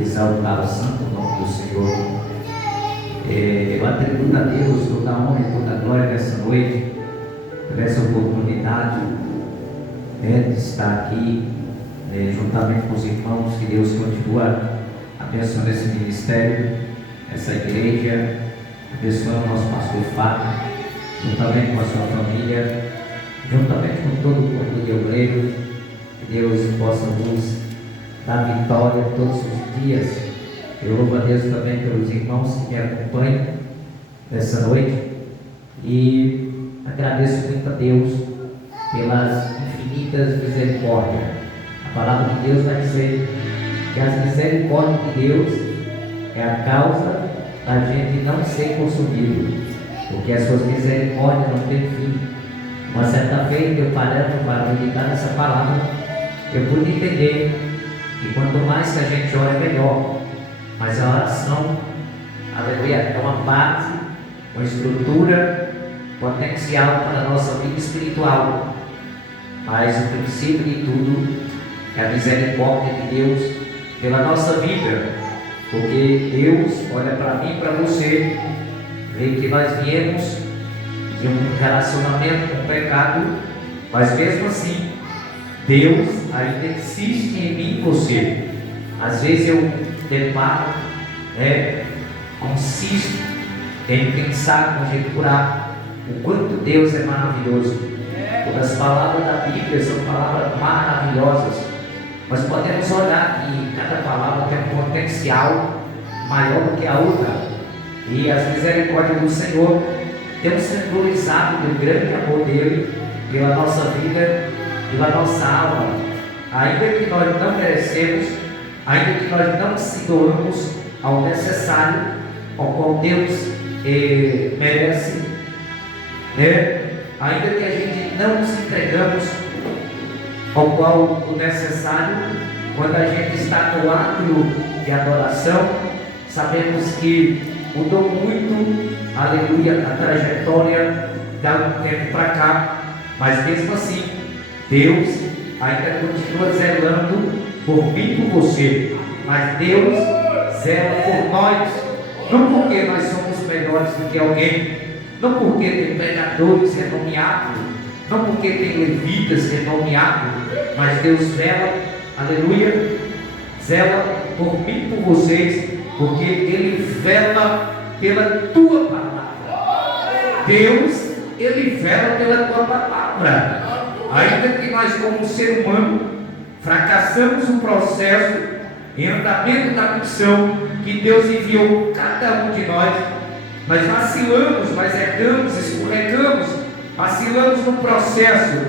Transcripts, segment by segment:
exaltar o santo nome do Senhor. Eu atribuo a Deus toda a honra e toda a glória nessa noite, por essa oportunidade de estar aqui, juntamente com os irmãos. Que Deus continua abençoando esse ministério, essa igreja, abençoando o nosso pastor Fábio, juntamente com a sua família, juntamente com todo o corpo de obreiro. Que Deus possa nos dar vitória todos os dias. Eu louvo a Deus também pelos irmãos que me acompanham nessa noite e agradeço muito a Deus pelas infinitas misericórdias. A palavra de Deus vai dizer que as misericórdias de Deus é a causa da gente não ser consumido, porque as suas misericórdias não têm fim. Uma certa feita, eu parando para meditar nessa palavra, eu pude entender que quanto mais que a gente ora, é melhor. Mas a oração, aleluia, é uma base, uma estrutura potencial para a nossa vida espiritual. Mas o princípio de tudo é a misericórdia de Deus pela nossa vida. Porque Deus olha para mim e para você, vê que nós viemos de um relacionamento com o pecado, mas mesmo assim, Deus ainda insiste em mim e você. Às vezes eu deparo, consisto em pensar, conjecturar o quanto Deus é maravilhoso. Todas as palavras da Bíblia são palavras maravilhosas. Nós podemos olhar que cada palavra tem um potencial maior do que a outra. E as misericórdias do Senhor têm simbolizado do grande amor dele pela nossa vida, pela nossa alma. Ainda que nós não merecemos, ainda que nós não se doamos ao necessário, ao qual Deus merece, ainda que a gente não nos entregamos ao qual o necessário, quando a gente está no átrio de adoração, sabemos que mudou muito, aleluia, a trajetória da um tempo para cá, mas mesmo assim, Deus ainda continua zelando por mim e por você. Mas Deus zela por nós, não porque nós somos melhores do que alguém, não porque tem pregadores renomeados, não porque tem levitas renomeados, mas Deus zela, aleluia, zela por mim e por vocês, porque Ele vela pela tua palavra. Deus, Ele vela pela tua palavra. Ainda que nós, como ser humano, fracassamos o processo em andamento da missão que Deus enviou cada um de nós vacilamos, mas erramos, escorregamos, vacilamos no processo,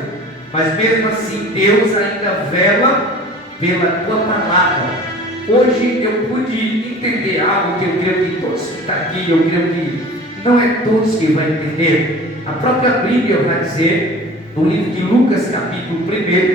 mas mesmo assim Deus ainda vela pela tua palavra. Hoje eu pude entender algo que eu creio que todos que estão aqui, eu creio que não é todos que vão entender. A própria Bíblia vai dizer, no livro de Lucas, capítulo 1,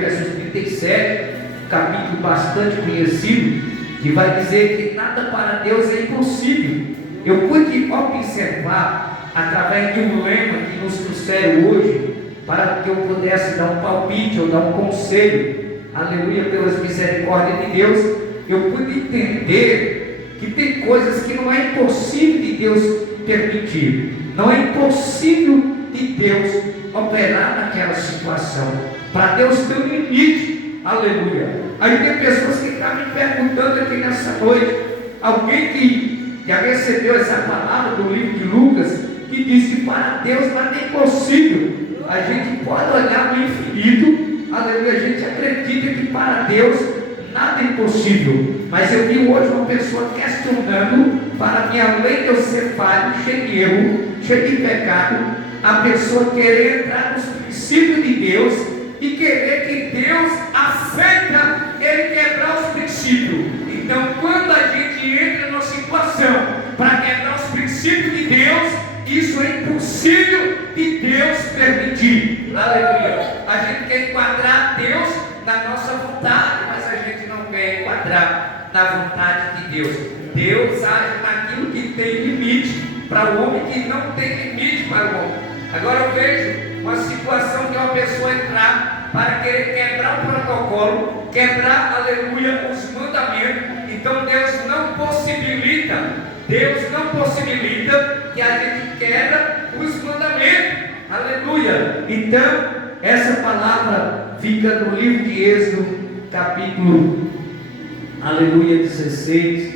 versos 37, capítulo bastante conhecido, que vai dizer que nada para Deus é impossível. Eu pude observar, através de um lema que nos trouxeram hoje, para que eu pudesse dar um palpite ou dar um conselho, aleluia, pelas misericórdias de Deus, eu pude entender que tem coisas que não é impossível de Deus permitir, não é impossível de Deus operar naquela situação. Para Deus tem um limite, aleluia. Aí tem pessoas que estão me perguntando aqui nessa noite, alguém que já recebeu essa palavra do livro de Lucas, que diz que para Deus nada é impossível. A gente pode olhar no infinito, aleluia, a gente acredita que para Deus nada é impossível. Mas eu vi hoje uma pessoa questionando, para mim, além de eu ser falho, cheio de erro, cheio de pecado, a pessoa querer entrar nos princípios de Deus e querer que Deus aceita ele quebrar os princípios. Então, quando a gente entra numa situação para quebrar os princípios de Deus, isso é impossível de Deus permitir. Aleluia. A gente quer enquadrar Deus na nossa vontade, mas a gente não quer enquadrar na vontade de Deus. Deus age naquilo que tem limite para o homem, que não tem limite para o homem. Agora eu vejo uma situação que uma pessoa entrar para querer quebrar o protocolo, quebrar, aleluia, os mandamentos. Então Deus Deus não possibilita que a gente quebra os mandamentos. Aleluia. Então, essa palavra fica no livro de Êxodo, capítulo, aleluia, 16,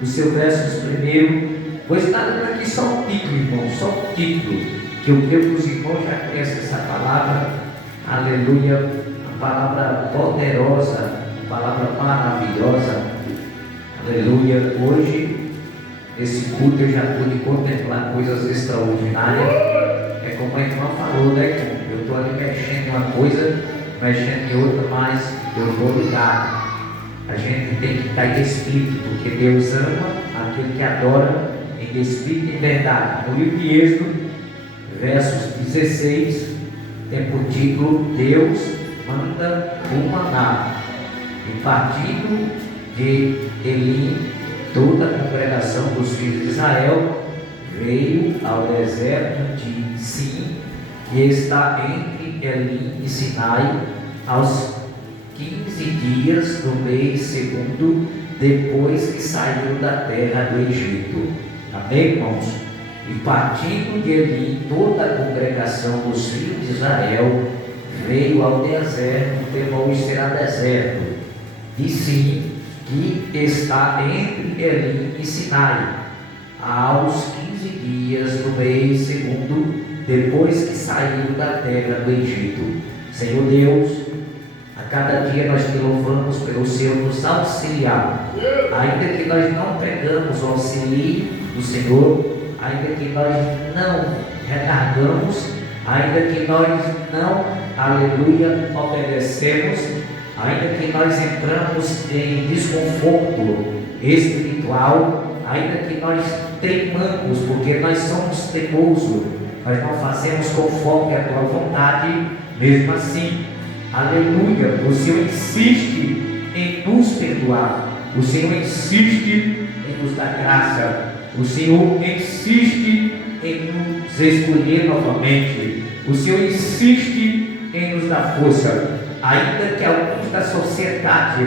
do seu verso primeiro. Vou estar dando aqui só um título, irmão, só um título, que eu creio que os irmãos já conhecem essa palavra. Aleluia, a palavra poderosa, a palavra maravilhosa. Aleluia. Hoje, nesse culto, eu já pude contemplar coisas extraordinárias. É como a irmã falou, né? Eu estou ali mexendo em uma coisa, mexendo em outra, mas eu vou ligar. A gente tem que estar em espírito, porque Deus ama aquele que adora em espírito e em verdade. No livro de Êxodo, versos 16, tem por título: Deus manda o maná. E partindo de Elim, toda a congregação dos filhos de Israel veio ao deserto de Sim, que está entre Elim e Sinai, aos 15 dias do mês segundo, depois que saiu da terra do Egito. Amém, irmãos? E partindo de Elim, toda a congregação dos filhos de Israel veio ao deserto, temor será deserto, de Sim, que está entre Elim e Sinai, aos 15 dias do mês segundo, depois que saiu da terra do Egito. Senhor Deus, a cada dia nós te louvamos pelo Senhor nos auxiliar, ainda que nós não pegamos o auxílio do Senhor, ainda que nós não retardamos, ainda que nós não, aleluia, obedecemos, ainda que nós entramos em desconforto espiritual, ainda que nós teimamos, porque nós somos teimosos, nós não fazemos conforme a tua vontade, mesmo assim, aleluia, o Senhor insiste em nos perdoar, o Senhor insiste em nos dar graça, o Senhor insiste em nos escolher novamente, o Senhor insiste em nos dar força, ainda que alguns da sociedade,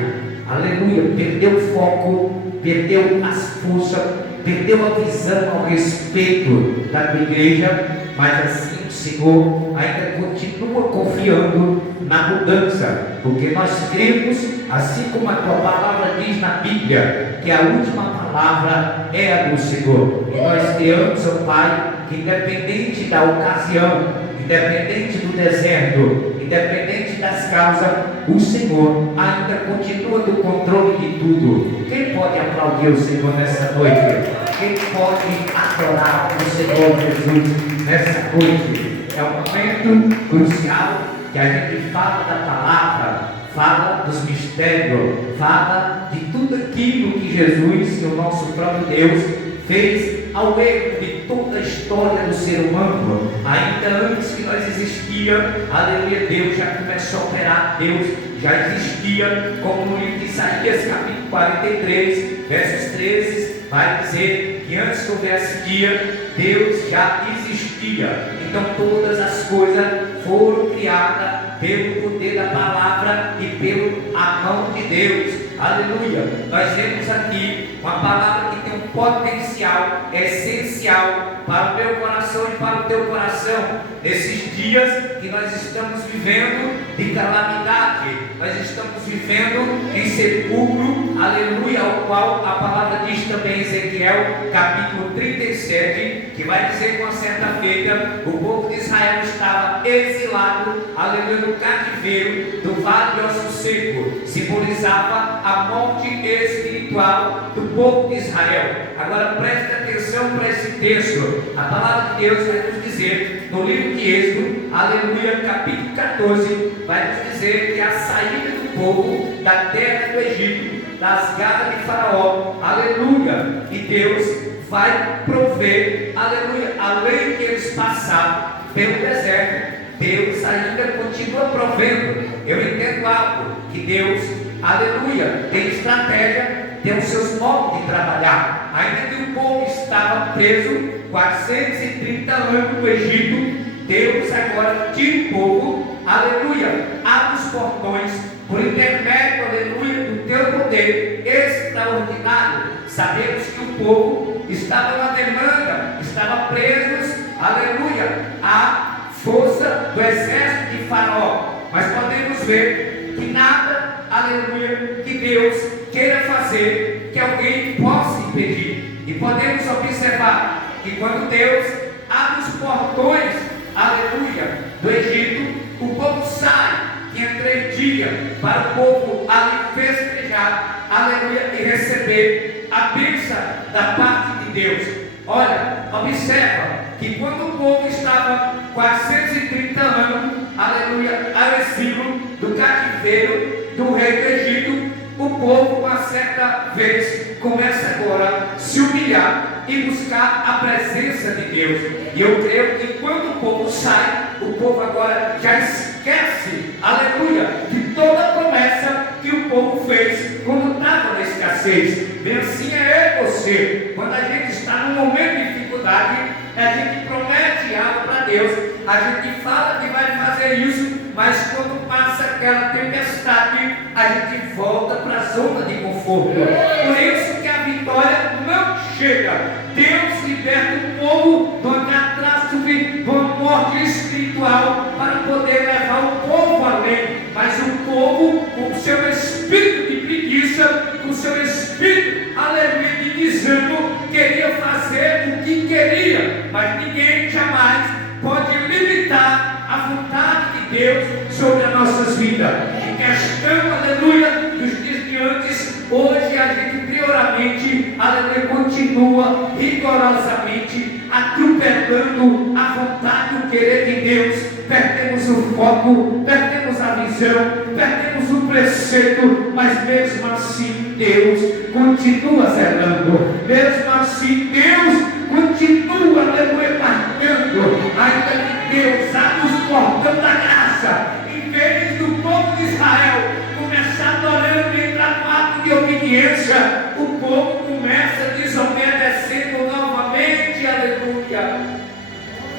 aleluia, perdeu o foco, perdeu as forças, perdeu a visão ao respeito da tua igreja, mas assim o Senhor ainda continua confiando na mudança, porque nós cremos, assim como a tua palavra diz na Bíblia, que a última palavra é a do Senhor, e nós cremos, ó Pai, que independente da ocasião, independente do deserto, independente das causas, o Senhor ainda continua no controle de tudo. Quem pode aplaudir o Senhor nessa noite? Quem pode adorar o Senhor Jesus nessa noite? É um momento crucial que a gente fala da palavra, fala dos mistérios, fala de tudo aquilo que Jesus, o nosso próprio Deus, fez ao erro de toda a história do ser humano. Ainda antes que nós existia, aleluia, Deus já começou a operar, Deus já existia, como no livro de Isaías, capítulo 43, versos 13, vai dizer que antes que houvesse dia, Deus já existia. Então todas as coisas foram criadas pelo poder da palavra e pela mão de Deus. Aleluia. Nós vemos aqui uma palavra que tem um potencial essencial para o meu coração e para o teu coração, nesses dias que nós estamos vivendo de calamidade, nós estamos vivendo em sepulcro, aleluia, ao qual a palavra diz também em Ezequiel, capítulo 37, que vai dizer que uma certa feita o povo de Israel estava exilado, aleluia, no cativeiro do vale de osso seco, simbolizava a morte espiritual do povo de Israel. Agora preste atenção para esse texto. A palavra de Deus vai nos dizer no livro de Êxodo, aleluia, capítulo 14, vai nos dizer que a saída do povo da terra do Egito, das garras de Faraó, aleluia, e Deus vai prover, aleluia, além que eles passaram pelo deserto, Deus ainda continua provendo. Eu entendo algo, que Deus, aleluia, tem estratégia, tem os seus modos de trabalhar. Ainda que o povo estava preso 430 anos no Egito, Deus agora tira o povo, aleluia, abre os portões, por intermédio, aleluia, do teu poder extraordinário. ordenado. Sabemos que o povo estava na demanda, estava presos, aleluia, à força do exército de Faraó. Mas podemos ver que nada, aleluia, que Deus queira fazer, que alguém possa impedir. E podemos observar que quando Deus abre os portões, aleluia, do Egito, o povo sai. Tinha 3 dias para o povo ali festejar, aleluia, e receber a bênção da parte de Deus. Olha, observa que quando o povo estava 430 anos, aleluia, ao exílio do cativeiro do rei do Egito, o povo, uma certa vez, começa agora a se humilhar e buscar a presença de Deus. E eu creio que quando o povo sai, o povo agora já esquece, aleluia, de toda a promessa que o povo fez quando estava na escassez. Bem assim é eu e você. Quando a gente está num momento de dificuldade, a gente promete algo para Deus, a gente fala que vai fazer isso, mas quando passa aquela tempestade, a gente volta para a zona de conforto. Por isso que a vitória não chega. Deus liberta o povo de uma catástrofe, de uma morte espiritual, para poder levar o povo além. Mas o povo, com o seu espírito de preguiça, com o seu espírito, aleluia, de desânimo, queria fazer o que queria. Mas ninguém jamais pode limitar a vontade de Deus sobre as nossas vidas. Em questão, aleluia, dos dias de antes, hoje a gente prioramente, aleluia, continua rigorosamente atropelando a vontade, o querer de Deus. Perdemos o foco, perdemos a visão, perdemos o preceito, mas mesmo assim Deus continua zelando, mesmo assim Deus continua, aleluia, marcando, ainda que Deus abre os portões da graça, em vez do povo de Israel começar adorando e entrar no ato de obediência, o povo começa desobedecendo novamente, aleluia.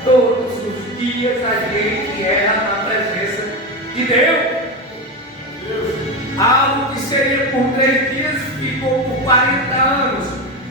Todos os dias a gente erra na presença de Deus. Algo que seria por 3 dias ficou por 40 anos.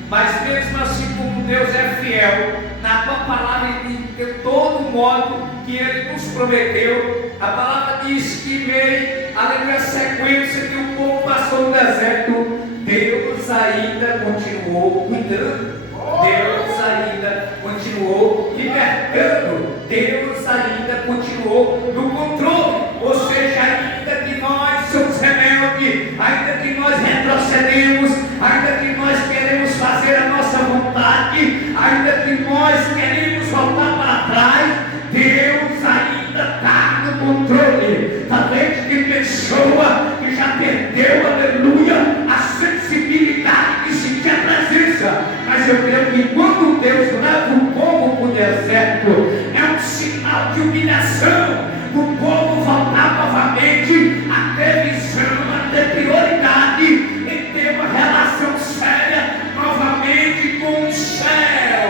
Mas mesmo assim, como Deus é fiel, na tua palavra de todo modo que Ele nos prometeu, a palavra diz que veio, aleluia, a sequência que o povo passou no deserto, Deus ainda continuou cuidando. Deus ainda continuou libertando, Deus ainda continuou no controle. Ou seja, ainda que nós somos rebeldes, ainda que nós retrocedemos, ainda que nós queremos fazer a nossa vontade, ainda que nós queremos voltar para trás, Deus ainda está no controle. Talvez de pessoa que já perdeu, aleluia, a sensibilidade de sentir a presença. Mas eu creio que quando Deus leva o povo para o deserto, é um sinal de humilhação. O povo voltar novamente a ter visão, a ter prioridade em ter uma relação séria novamente com o céu.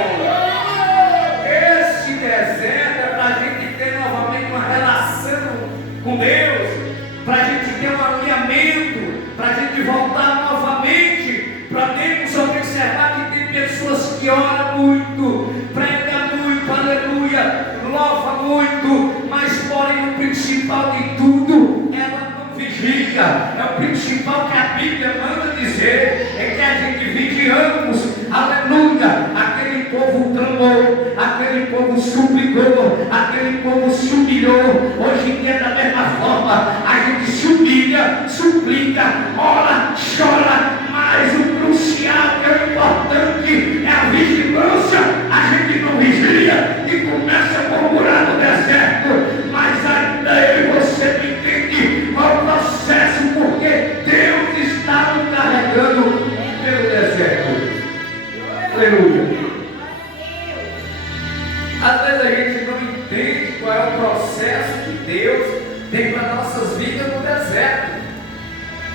Esse deserto é para a gente ter novamente uma relação com Deus, para a gente ter um alinhamento, para a gente voltar novamente, podemos observar que tem pessoas que oram muito, pregam muito, aleluia, louvam muito, mas porém o principal de tudo, ela não vigia. É o principal que a Bíblia manda dizer, é que a gente vigiamos, aleluia. Aquele povo clamou, aquele povo suplicou, aquele povo se humilhou. Hoje em dia, da mesma forma, a gente se humilha, suplica, ora, chora, mas o crucial, que é o importante, é a vigilância. A gente não vigia e começa a murmurar no deserto, mas ainda eu e você não entende qual o processo, porque Deus está nos carregando pelo deserto. Aleluia. Às vezes a gente não entende qual é o processo que Deus tem para nossas vidas no deserto.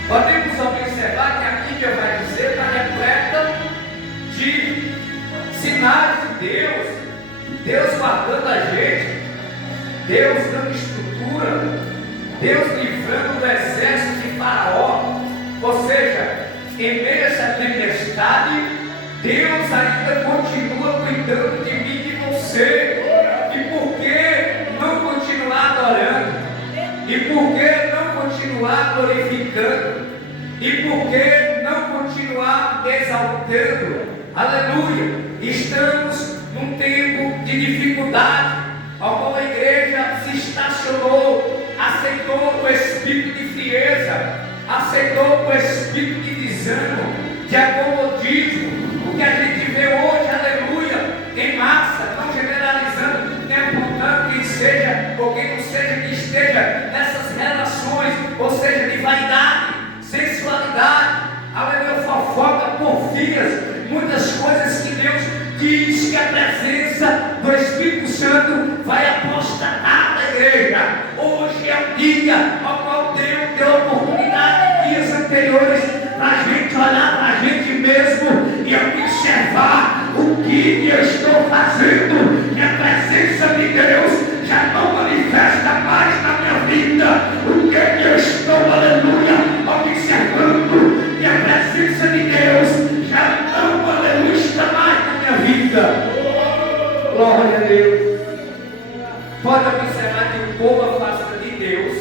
Podemos observar que a Bíblia vai dizer, está repleta de sinais de Deus, Deus guardando a gente, Deus dando estrutura, Deus livrando do exército de Faraó. Ou seja, em meio a essa tempestade, Deus ainda continua cuidando de mim e de você. E por que não continuar adorando? E por que não continuar glorificando? E por que não continuar exaltando? Aleluia! Estamos num tempo de dificuldade, ao qual a igreja se estacionou, aceitou o espírito de frieza, aceitou o espírito de desânimo, de acomodismo. O que a gente vê hoje, aleluia, em massa, não generalizando, nem apontando quem seja ou quem não seja que esteja nessas relações, ou seja, de vaidade, sensualidade, aleluia, fofoca, porfias, muitas coisas que Deus diz que a presença do Espírito Santo vai apostatar da igreja. Hoje é o dia ao qual Deus deu oportunidade em dias anteriores para a gente olhar para a gente mesmo e observar o que eu estou fazendo. E a presença de Deus já não manifesta mais na minha vida. O que eu estou, aleluia, observando. E a presença de Deus já não, aleluia, está mais na minha vida. Glória a Deus. Pode observar que o povo afasta de Deus,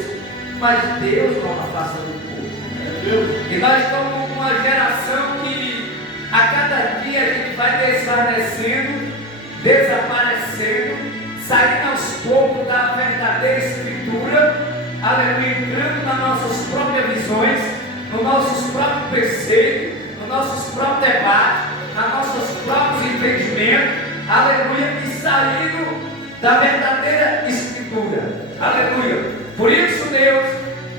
mas Deus não afasta do povo. E nós estamos numa geração que a cada dia a gente vai desvanecendo, desaparecendo, saindo aos poucos da verdadeira escritura, aleluia, entrando nas nossas próprias visões, nos nossos próprios preceitos, nos nossos próprios debates, nos nossos próprios entendimentos, aleluia, e saindo da verdadeira escritura, aleluia. Por isso Deus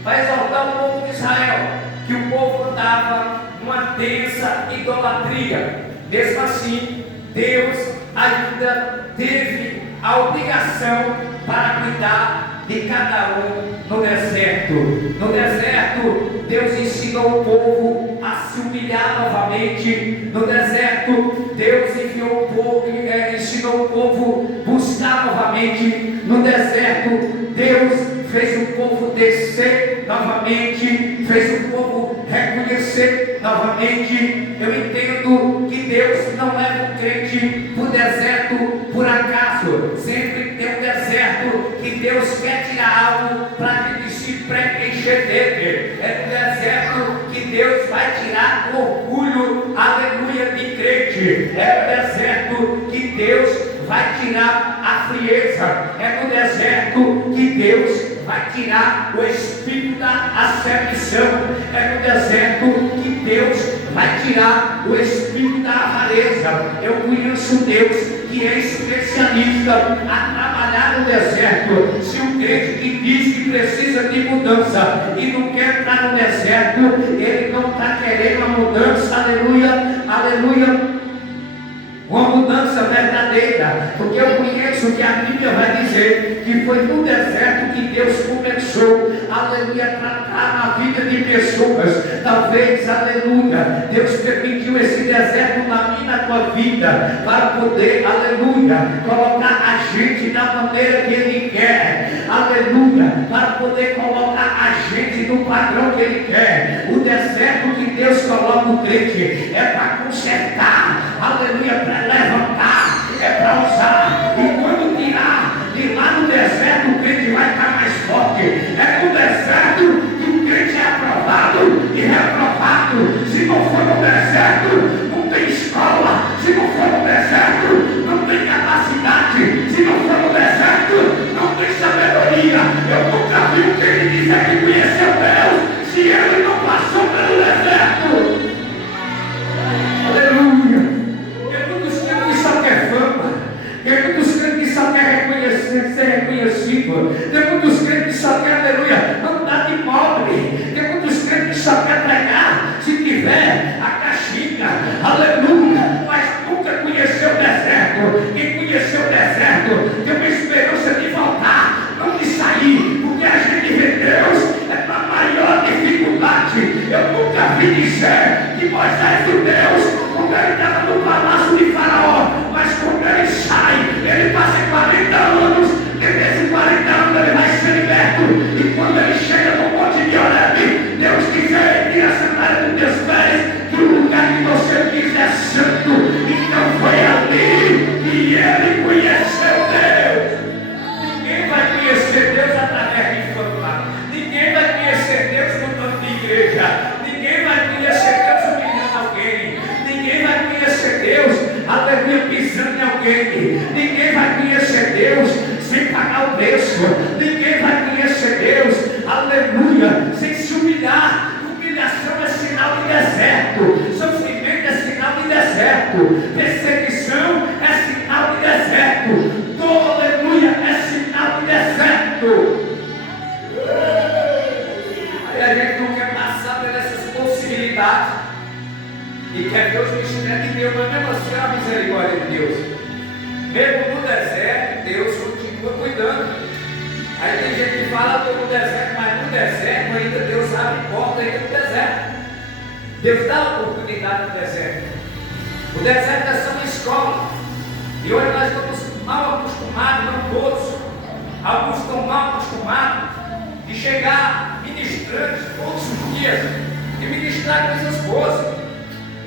vai exortar o povo de Israel, que o povo andava numa densa idolatria. Mesmo assim, Deus ainda teve a obrigação para cuidar de cada um no deserto. No deserto, Deus ensinou o povo a se humilhar novamente. No deserto, Deus ensinou o povo a buscar novamente. No deserto, Deus fez o povo descer novamente, fez o povo reconhecer novamente. Eu entendo que Deus não leva o crente para o deserto por acaso. Sempre tem um deserto que Deus quer tirar algo para que ele se preencher dele. É no deserto que Deus vai tirar o orgulho, aleluia, de crente. É no deserto que Deus vai tirar a frieza. É no deserto que Deus vai tirar o espírito da ascetição. É no deserto que Deus vai tirar o espírito da avareza. Eu conheço Deus que é especialista a trabalhar no deserto. Se um crente que diz que precisa de mudança e não quer entrar no deserto, ele não está querendo a mudança, aleluia, aleluia, uma mudança verdadeira, porque eu conheço que a Bíblia vai dizer que foi no deserto que Deus começou, aleluia, a tratar na vida de pessoas. Talvez, aleluia, Deus permitiu esse deserto na minha e na tua vida para poder, aleluia, colocar a gente da maneira que Ele quer, aleluia, para poder colocar a gente no padrão que Ele quer. O deserto que Deus coloca o crente é para consertar, aleluia, para levantar, é para usar. E quando tirar de lá no deserto, o crente vai estar mais forte. É no deserto que o crente é aprovado e reprovado. Se não for no deserto, não tem escola. Se não for no deserto, não tem capacidade. Se não for no deserto, não tem sabedoria. Eu nunca vi um crente dizer que conheceu Deus se ele não passou pelo deserto. Aleluia. Porque muitos deserto. Perseguição é sinal de deserto. Todo aleluia é sinal de deserto. Aí a gente não quer passar por essas possibilidades e quer ver os mistérios de Deus, mas mesmo assim é a misericórdia de Deus. Mesmo no deserto, Deus continua cuidando. Aí tem gente que fala, estou no deserto, mas no deserto ainda Deus abre porta ainda no deserto. Deus dá oportunidade no deserto. O deserto é só uma escola. E hoje nós estamos mal acostumados, não todos. Alguns estão mal acostumados de chegar ministrantes todos os dias e ministrar coisas boas,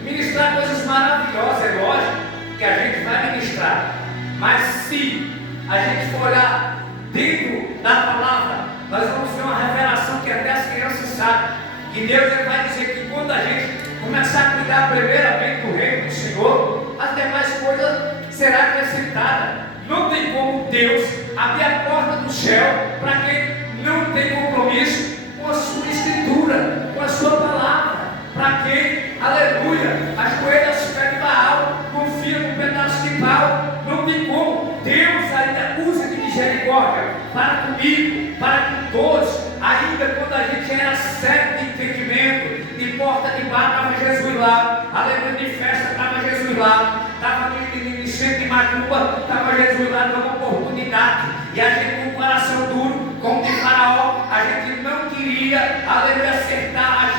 ministrar coisas maravilhosas. É lógico que a gente vai ministrar, mas se a gente for olhar dentro da palavra, nós vamos ter uma revelação que até as crianças sabem, que Deus vai dizer que quando a gente começar a cuidar primeiramente do reino do Senhor, as demais coisas serão acrescentadas. Não tem como Deus abrir a porta do céu para quem não tem compromisso com a sua escritura, com a sua palavra. Para quem, aleluia, ajoelha aos pés de Baal, confia num pedaço de pau. Não tem como. Deus ainda usa de misericórdia para comigo, para com todos. Ainda quando a gente era cego de entendimento, de porta de bar, estava Jesus lá. Aleluia, de festa, estava Jesus lá. Estava de centro de macumba, estava Jesus lá, dando oportunidade. E a gente com o coração duro, como de Faraó, a gente não queria, aleluia, aceitar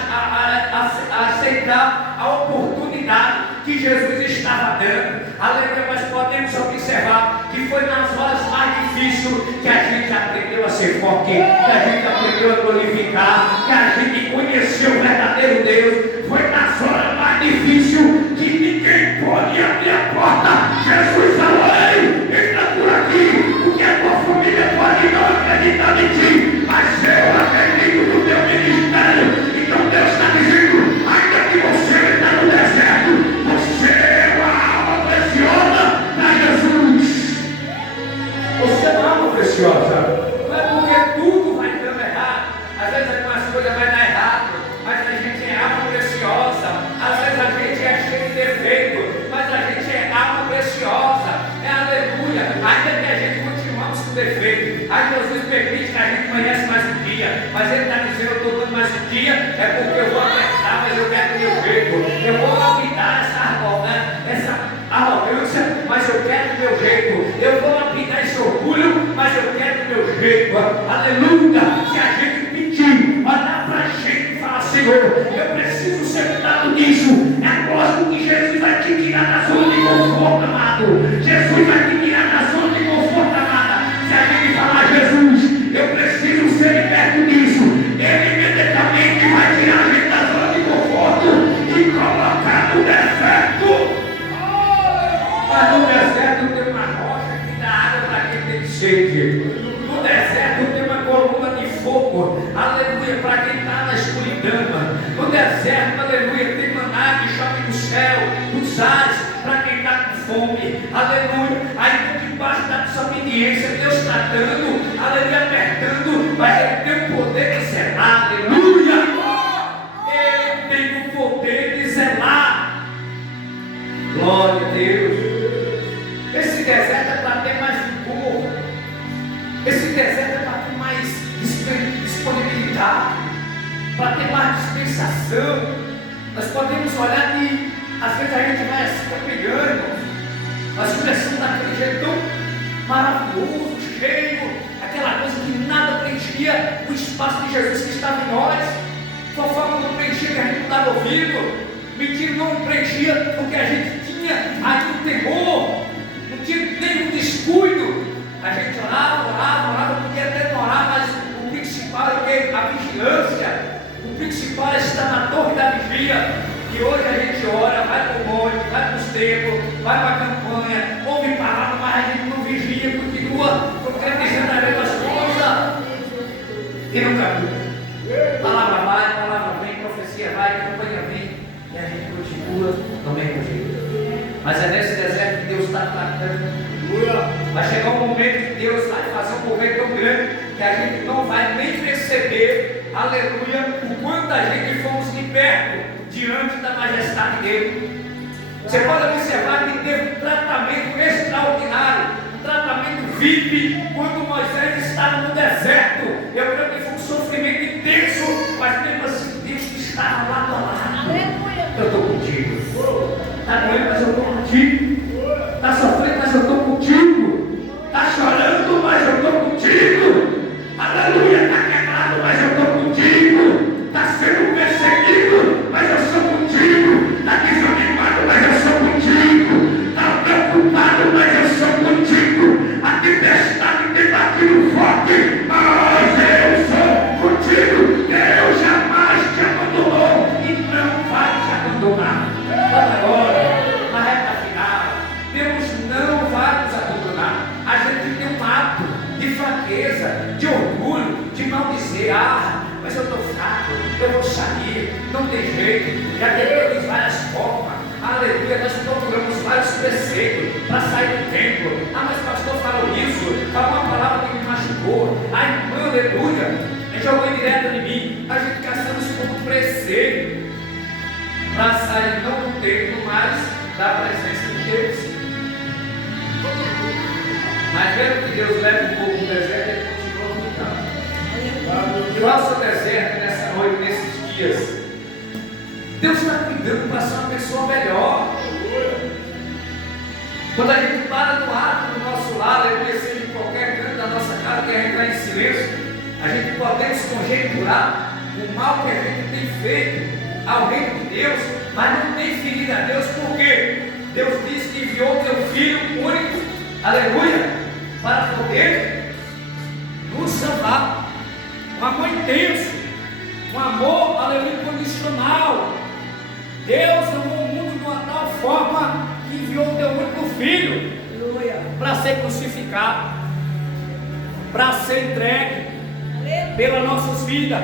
a oportunidade que Jesus estava dando. Aleluia, mas podemos observar que foi nas horas mais difíceis que a gente aprendeu a ser forte, que a gente aprendeu a glorificar, que a gente conheceu o verdadeiro Deus. Foi nas horas mais difíceis que ninguém pode abrir a porta. Jesus falou: ei, entra por aqui, porque a tua família pode não acreditar em ti, mas eu acredito no teu ministério. Então Deus está dizendo, ainda que você está no deserto, você é uma alma preciosa para Jesus. Você é uma alma preciosa. Não é porque tudo vai dando errado. Às vezes algumas coisas vai dar errado, mas a gente é alma preciosa. Às vezes a gente é cheio de defeito, mas a gente é alma preciosa. É aleluia. Ainda que a gente continuamos com defeito, aí Jesus permite que a gente conheça mais um dia, mas Ele está dizendo, eu estou dando mais um dia, é porque eu vou apertar, mas eu quero o meu jeito. Eu vou lapidar essa arrogância, mas eu quero o meu jeito. Eu vou lapidar esse orgulho, mas eu quero o meu jeito. Aleluia. Se a gente pedir, olhar para a gente e falar, Senhor, eu preciso ser mudado nisso. É lógico que Jesus vai te tirar da zona de conforto, amado. Jesus vai te tirar da zona de conforto, amada. Se a gente falar, Jesus, eu preciso ser liberto disso, Ele imediatamente vai tirar a gente da zona de conforto e colocar no deserto. Mas no deserto tem uma rocha que dá água para quem tem sede. No deserto tem uma coluna de fogo, aleluia, para quem está na escuridão. No deserto, aleluia, tem maná que chove do céu, dos ares, para quem está com fome, aleluia. Aí por debaixo da desobediência, Deus está dando, aleluia, apertando, mas Ele tem o poder de zelar, aleluia. Ele tem o poder de zelar. Glória a Deus. Esse deserto é para ter mais vigor. Esse deserto é para ter mais disponibilidade, para ter mais dispensação. Nós podemos olhar que às vezes a gente vai se pegando. Nós começamos daquele jeito tão maravilhoso, cheio, aquela coisa que nada preenchia o espaço de Jesus que estava em nós. Fofoca não preenchia que a gente não estava ouvindo. Mentira não preenchia porque a gente tinha aí um temor. Não tinha nenhum descuido. A gente orava, podia até orar, mas o principal é que a vigilância, o principal é estar na torre da vigia. E hoje a gente ora, vai para o monte, vai para os templos, vai para a campanha, ouve palavra, mas a gente não vigia, continua concretizando as mesmas coisas. E nunca muda. Palavra vai, palavra vem, profecia vai, campanha vem, e a gente continua do mesmo jeito. Mas é nesse deserto que Deus está tratando. Vai chegar um momento que Deus vai fazer um mover tão grande que a gente não vai nem perceber, aleluia, o quanto a gente fomos de perto diante da majestade dele. Você pode observar que teve um tratamento extraordinário, um tratamento VIP, quando Moisés estava no deserto. Eu creio que foi um sofrimento intenso, mas mesmo assim Deus estava lado a lado. Eu estou contigo. Está doendo, mas eu estou contigo. Está sofrendo, mas eu estou contigo. Está chorando, mas eu estou contigo. Aleluia, está quebrado, mas eu estou contigo. Está sendo perseguido, mas eu sou contigo. Está desanimado, mas eu sou contigo. Está preocupado, mas eu sou contigo. A tempestade tem batido forte, mas eu sou contigo. Deus jamais te abandonou e não vai te abandonar. Agora, na reta final, Deus não vai nos abandonar. A gente tem um ato de fraqueza, de orgulho, de maldizer. Mas eu estou fraco, eu vou sair, não tem jeito. Já tentamos várias formas. Aleluia, nós procuramos vários preceitos para sair do templo. Mas o pastor falou isso, falou uma palavra que me machucou. Irmã, aleluia, jogou direto em mim. A gente caçamos como preceito para sair não do templo, mas da presença de Deus. Mas mesmo que Deus leve um pouco no deserto, Ele continua lutando. E lá o seu deserto, nessa noite, nesses dias, Deus está cuidando para ser uma pessoa melhor. Quando a gente para no ato do nosso lado, aleluia, seja em qualquer canto da nossa casa que a gente vai em silêncio, a gente podemos conjecturar o mal que a gente tem feito ao reino de Deus, mas não tem ferido a Deus, porque Deus disse que enviou teu Filho único, aleluia, para poder nos salvar. Um amor intenso, um amor, aleluia, incondicional. Deus amou o mundo de uma tal forma que enviou o teu único Filho para ser crucificado, para ser entregue pelas nossas vidas.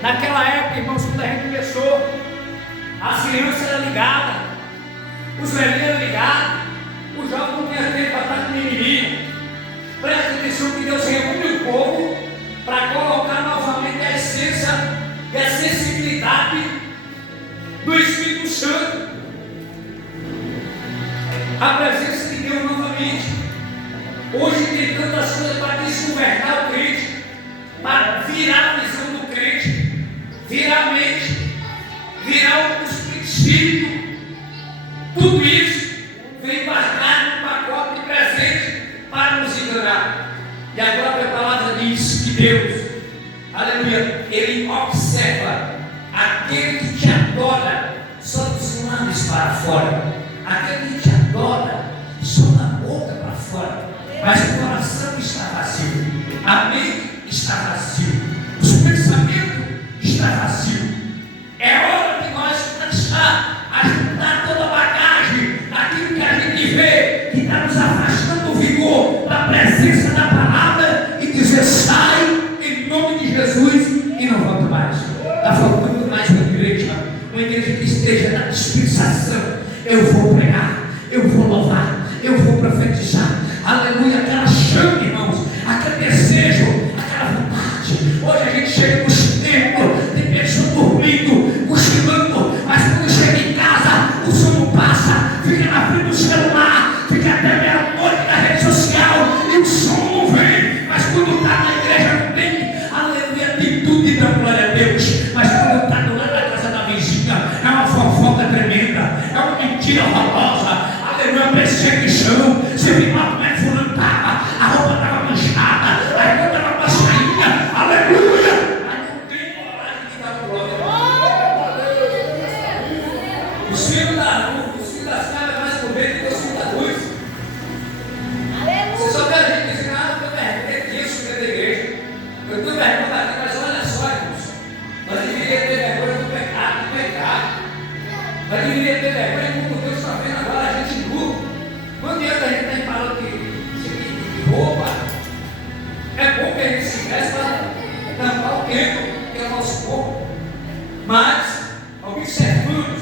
Naquela época, irmãos, quando a gente começou, as crianças eram ligadas, os velhinhos eram ligados, os jovens não tinham tempo para estar com o menininho. Presta atenção que Deus reúne o povo para colocar novamente a essência e a sensibilidade do Espírito Santo, a presença de Deus novamente. Hoje tem tantas coisas para desgovernar o crente, para virar a visão do crente, virar a mente, virar os princípios. Tudo isso vem embarcado no pacote de presente para nos enganar. E agora a palavra diz que Deus, aleluia, Ele observa aquele que te adora só dos lábios para fora, aquele que te adora só da boca para fora, mas o coração está vazio, a mente está vazio, os pensamentos estão vazios. É hora de nós começar a juntar toda a bagagem, aquilo que a gente vê que está nos afastando do vigor da presença da palavra, e dizer: sai em nome de Jesus e não volta mais. Está faltando mais uma igreja que esteja na dispensação. Eu vou pregar, eu vou louvar, eu vou profetizar, aleluia, aquela chama, irmãos, aquele desejo, aquela vontade. Hoje a gente chega nos templos, tem pessoa dormindo, cochilando, mas quando chega em casa, o som não passa, fica na frente do celular, fica até meia-noite na rede social e o som não vem. Mas quando está na igreja não tem, aleluia, tem tudo e dá glória a Deus. Mas quando está do lado da casa da vizinha, é uma fofoca tremenda, é uma mentira horrorosa, aleluia, perseguição. Você viu lá como é que fulano estava, a roupa estava manchada, a roupa estava com a sainha, aleluia. Mas não tem coragem de dar glória. Os filhos da luz, os filhos das casas mais por dentro que os filhos da luz. Você só vê a gente dizer: eu tenho vergonha disso dentro da igreja, eu tenho vergonha daqui, mas olha só, irmãos, nós deveríamos ter vergonha do pecado, nós deveríamos ter vergonha como Deus está vendo agora a gente nu. Não adianta a gente estar falando de roupa. É bom que a gente se veste para tampar o tempo, que é o nosso corpo, mas observamos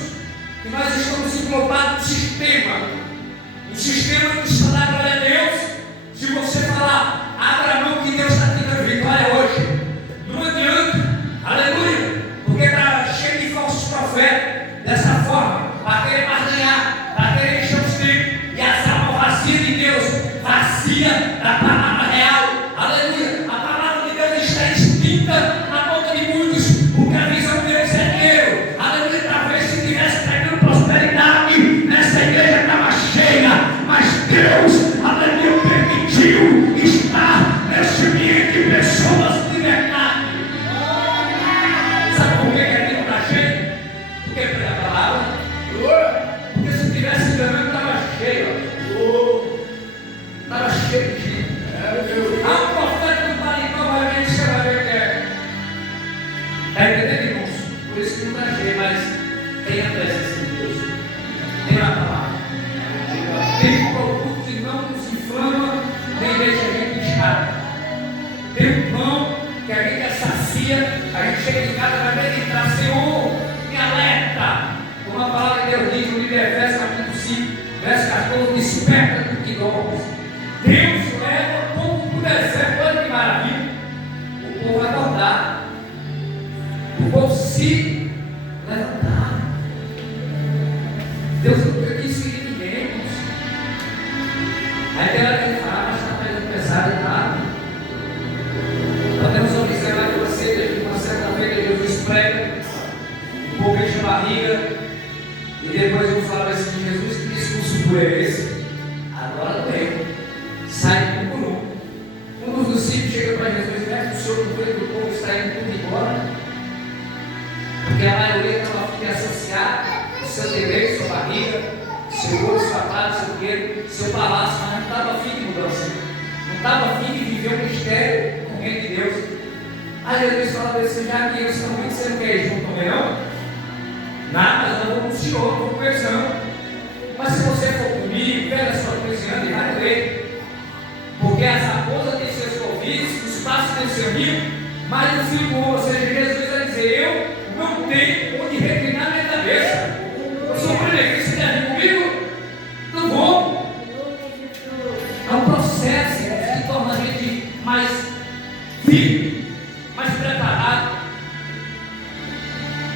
que nós estamos englobados no sistema que está na glória a Deus. Se você falar, abra a mão que Deus está te dando vitória hoje, não adianta, aleluia, porque está cheio de falsos profetas dessa forma, para querer barganhar nunca quis seguir ninguém, irmãos. Aí tem hora que ele fala, mas está pegando pesado e nada. Nós temos uma observar que você, desde uma certa feita, Jesus prega, um pouco enche a barriga, e depois eu falo assim: Jesus, que discurso puro é esse? Agora doeu. Sai um por um. Um dos discípulos chega para Jesus: mestre, o senhor não vê que o povo está indo tudo embora? Porque a maioria estava a fim de associar o seu dever, sua barriga, seu ouro, sua prata, seu dinheiro, seu palácio, mas não estava a fim de mudança. Não estava a fim de viver o mistério com o reino de Deus. Aí Jesus fala para eles: já que eles estão muito, você não quer ir junto também, não? Nada, mas eu vou com o senhor, vou com eles não. Mas se você for comigo, pega a sua cruz e anda e vai doer. Porque as raposas têm seus ouvidos, os passos têm seu ninho, mas o filho do homem, ou seja, Jesus vai dizer: eu não tenho onde reclinar minha cabeça. Eu sou primeiro, você quer vir comigo? Não vou. É um processo que torna a gente mais firme, mais preparado,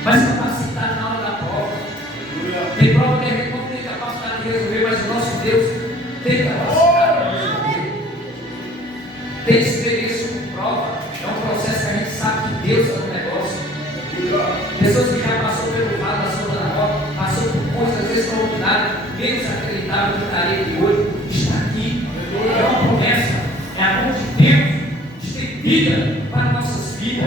mais capacitado na hora da prova. Tem prova que a gente não tem capacidade de resolver, mas o nosso Deus tem capacidade de resolver. Tem experiência com prova. É um processo que a gente sabe que Deus é um negócio. Pessoas que já passou pelo vale da sombra da morte, passou por coisas extraordinárias, menos acreditáveis que estaria aqui hoje, está aqui. É uma promessa, é a mão de Deus estendida para nossas vidas.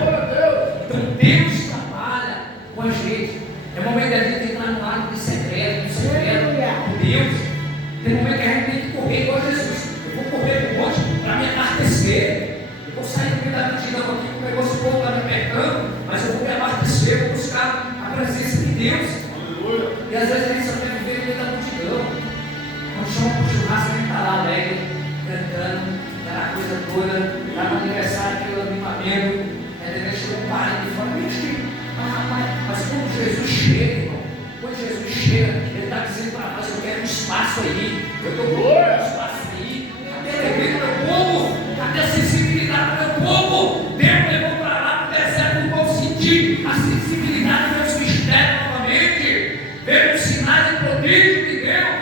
Então Deus trabalha com a gente. É momento da gente entrar no lado de secreto, com Deus. Tem momento que a gente tem que correr igual Jesus. Eu vou correr para o monte para me abastecer. Eu vou sair do meio da multidão aqui, porque o negócio povo está me apertando, mas eu vou me abastecer, vou buscar a presença de Deus. Aleluia. E às vezes a gente só quer viver no meio da multidão. Quando chama para o churrasco, a gente está lá alegre, cantando, aquela coisa toda, está no aniversário, aquele animamento, chega um parente e fala: mas quando Jesus chega, irmão, quando Jesus chega, Ele está dizendo para nós: eu quero um espaço aí, eu estou com um espaço aí, cadê a alegria do meu povo? Cadê a sensibilidade do meu povo? Deus levou para lá no deserto para o povo sentir a sensibilidade dos meus mistérios novamente, ver os sinais e prodígios de Deus.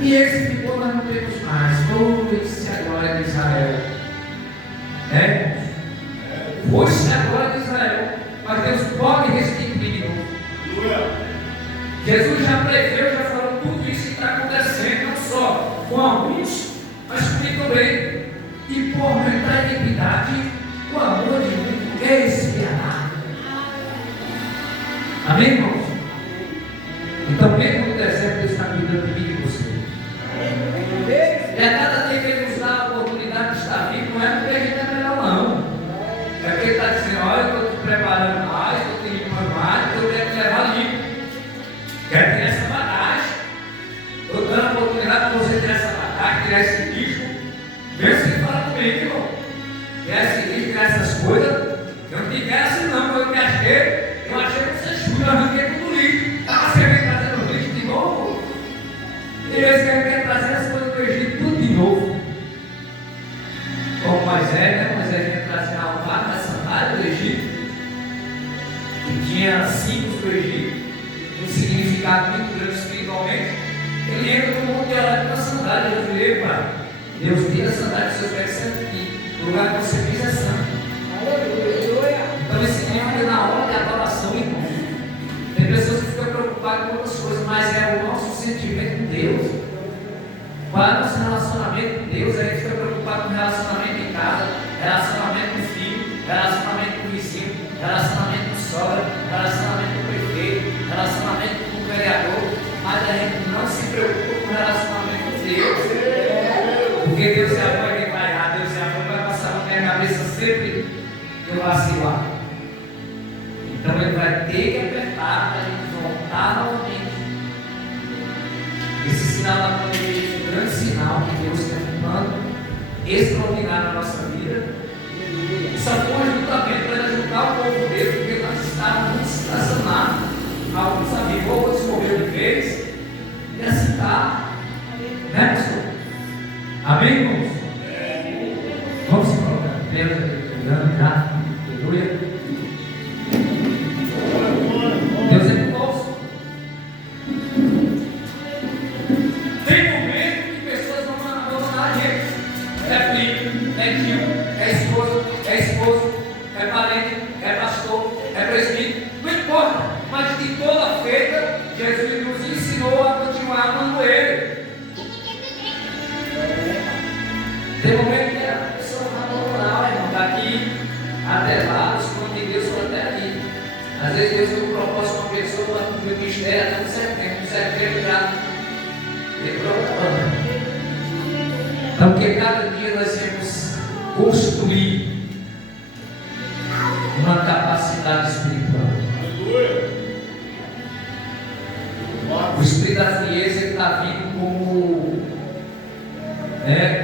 E esse ficou, nós não temos mais. Foi-se a glória de Israel. Foi-se a glória de Israel. Mas Deus pode restituir de novo. Jesus já preveu, já falou tudo isso que está acontecendo, não só com alguns, mas comigo também. E por aumentar a iniquidade, o amor de muito é esfriado. Amém, irmãos? Então, mesmo no deserto, Deus está cuidando de mim e de você. E a cada dia que Ele nos dá a oportunidade de estar vivo, não é porque a gente é melhor, não. É porque Ele está dizendo: olha, eu estou te preparando mais, estou te limpando mais, eu quero te levar livre. Quer ter essa bagagem? Estou dando a oportunidade para você ter essa bagagem, tirar esse lixo. Vê se Ele fala comigo, irmão. Tirar esse lixo, tirar essas coisas. Eu não te quero assim, não. Quando eu me achei, eu achei que você chuta, eu arranquei tudo lixo. Você vem trazendo lixo de novo? E Deus quer trazer as coisas do Egito tudo de novo. Como Moisés, né? Moisés quer trazer a almada da sandália do Egito, que tinha símbolos do Egito, um significado muito grande espiritualmente. Ele entra no mundo de orar com a sandália. Eu falei: epa, Deus tira a sandália dos seus pés aqui. O lugar que você pisa é santo. Então esse tempo é na hora de adoração, irmão. Tem pessoas que ficam preocupadas com outras coisas, mas é o nosso sentimento com Deus. Qual é o nosso relacionamento com Deus? A gente fica preocupado com relacionamento em casa, relacionamento com o filho, relacionamento com o vizinho, relacionamento com o sogra, relacionamento com o prefeito, relacionamento com o vereador, mas a gente não se preocupa com o relacionamento com Deus. Porque Deus é amor e vai errar, Deus é amor, vai passar na minha cabeça sempre que eu vacilar. Então Ele vai ter que apertar para a gente voltar novamente. Esse sinal da pandemia é um grande sinal que Deus está filmando extraordinário na nossa vida. Só foi um ajuntamento para ajudar o povo dele, porque nós estávamos estacionados. Alguns amigos, outros morreram de vez. E assim está. Né, pastor? Amém, irmãos? Vamos se colocar. Lembrando já. Aleluia. Deus é conosco. ministério há um certo tempo já quebrou a banda. Então, que cada dia nós temos construir uma capacidade espiritual. O espírito da frieza está vindo como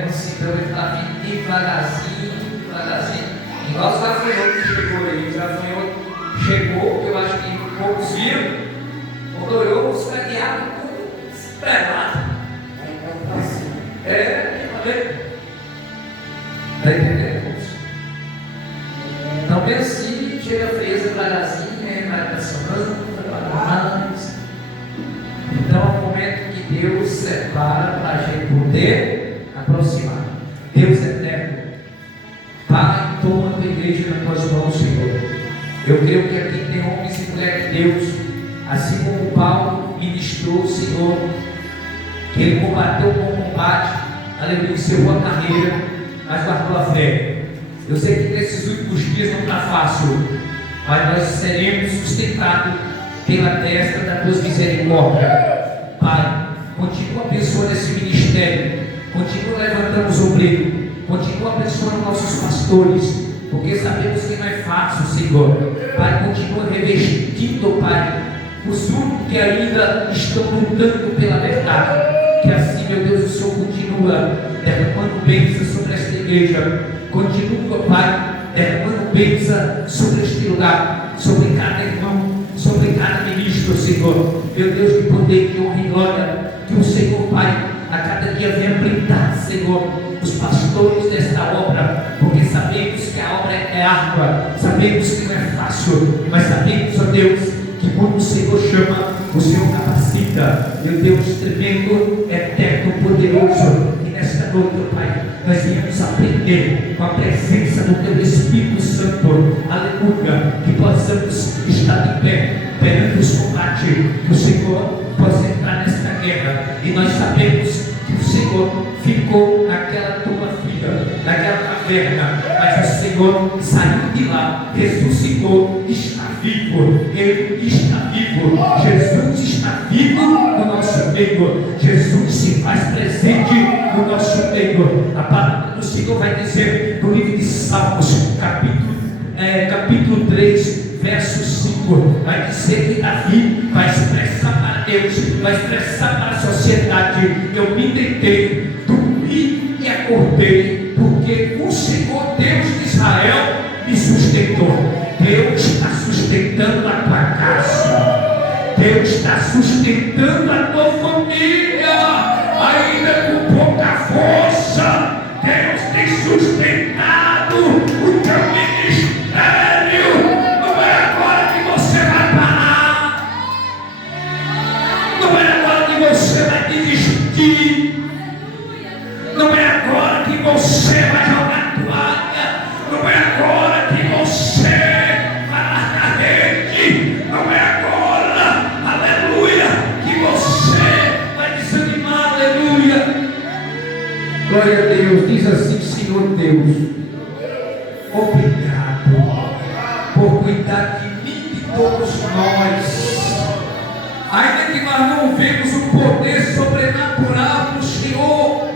assim, então ele está vindo devagarzinho. Igual os gafanhotos que chegou aí. Os gafanhotos chegou, eu acho que poucos viram, quando olhou, os cadeados tudo espremado. Está entendendo? Então, bem assim, chega a frieza devagarzinho, vai pressionando, mais. Então, é o momento que Deus separa para a gente poder aproximar. Deus é eterno. Pai, toma a tua igreja nas tuas mãos, Senhor. Eu creio que aqui tem homens e mulheres de Deus, assim como Paulo ministrou, Senhor, que ele combateu o bom combate, aleluia, encerrou a carreira, mas guardou a fé. Eu sei que nesses últimos dias não está fácil, mas nós seremos sustentados pela destra da tua misericórdia. Pai, continua abençoando esse ministério, continua levantando os obreiros, continua abençoando nossos pastores, porque sabemos que não é fácil, Senhor. Pai, continua revestindo, Pai, os únicos que ainda estão lutando pela verdade. Que assim, meu Deus, o Senhor continua derramando bênçãos sobre esta igreja. Continua, Pai, derramando bênçãos sobre este lugar, sobre cada irmão, sobre cada ministro, Senhor. Meu Deus, de poder, de honra e glória, que o Senhor, Pai, a cada dia venha blindar, Senhor, os pastores desta obra, porque sabemos que a obra é árdua, sabemos que não é fácil, mas sabemos, ó Deus, que quando o Senhor chama, o Senhor capacita. Meu Deus tremendo, eterno, poderoso, e nesta noite, ó Pai, nós viemos aprender com a presença do Teu Espírito Santo, aleluia, que possamos estar de pé perante os combates, que o Senhor possa entrar nesta guerra, e nós sabemos que o Senhor ficou naquela tua filha, naquela caverna, mas o Senhor saiu de lá, ressuscitou, está vivo, Ele está vivo, Jesus está vivo no nosso meio, Jesus se faz presente no nosso meio. A palavra do Senhor vai dizer no livro de Salmos, capítulo 3, verso 5, vai dizer que Davi vai expressar para Deus, vai expressar para a sociedade: eu me deitei, dormi e acordei, porque o Senhor Deus de Israel me sustentou. Deus está sustentando a tua casa, Deus está sustentando a tua família, ainda com pouca força. Deus tem sustentado o teu ministério. Não é agora que você vai parar, não é agora que você vai desistir, não é agora que você vai jogar toalha, não é agora que você vai largar a rede, não é agora, aleluia, que você vai desanimar, aleluia. Glória a Deus. Diz assim: Senhor Deus, obrigado por cuidar de mim e de todos nós. Ainda que nós não vemos o poder sobrenatural do Senhor,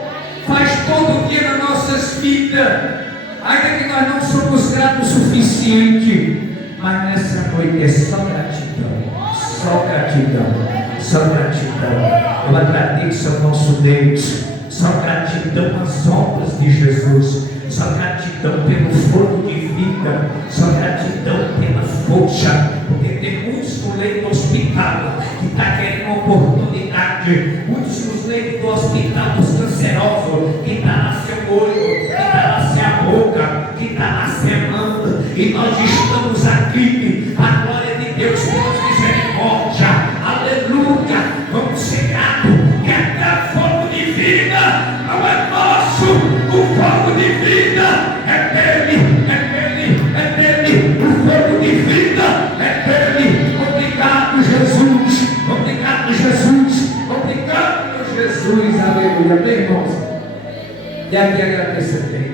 faz todo dia nas nossas vidas, ainda que nós não somos gratos o suficiente, mas nessa noite é só gratidão, só gratidão, só gratidão. Eu agradeço ao nosso Deus, só gratidão às obras de Jesus, só gratidão pelo fogo de vida, só gratidão pela força, porque tem muitos no leito do hospital que está querendo uma oportunidade, muitos nos leitos do hospital dos cancerosos, que está lá seu olho, que está lá sua boca, que está lá sua mão, e nós estamos aqui, a glória de Deus pelas misericórdia, aleluia. Vamos ser gratos, que até fogo de vida não é nosso, o fogo de vida é dele, é dele, é dele, o fogo de vida é dele. Obrigado, Jesus, obrigado, Jesus, obrigado, Jesus, aleluia. Bem, irmãos, e aqui agradecer bem.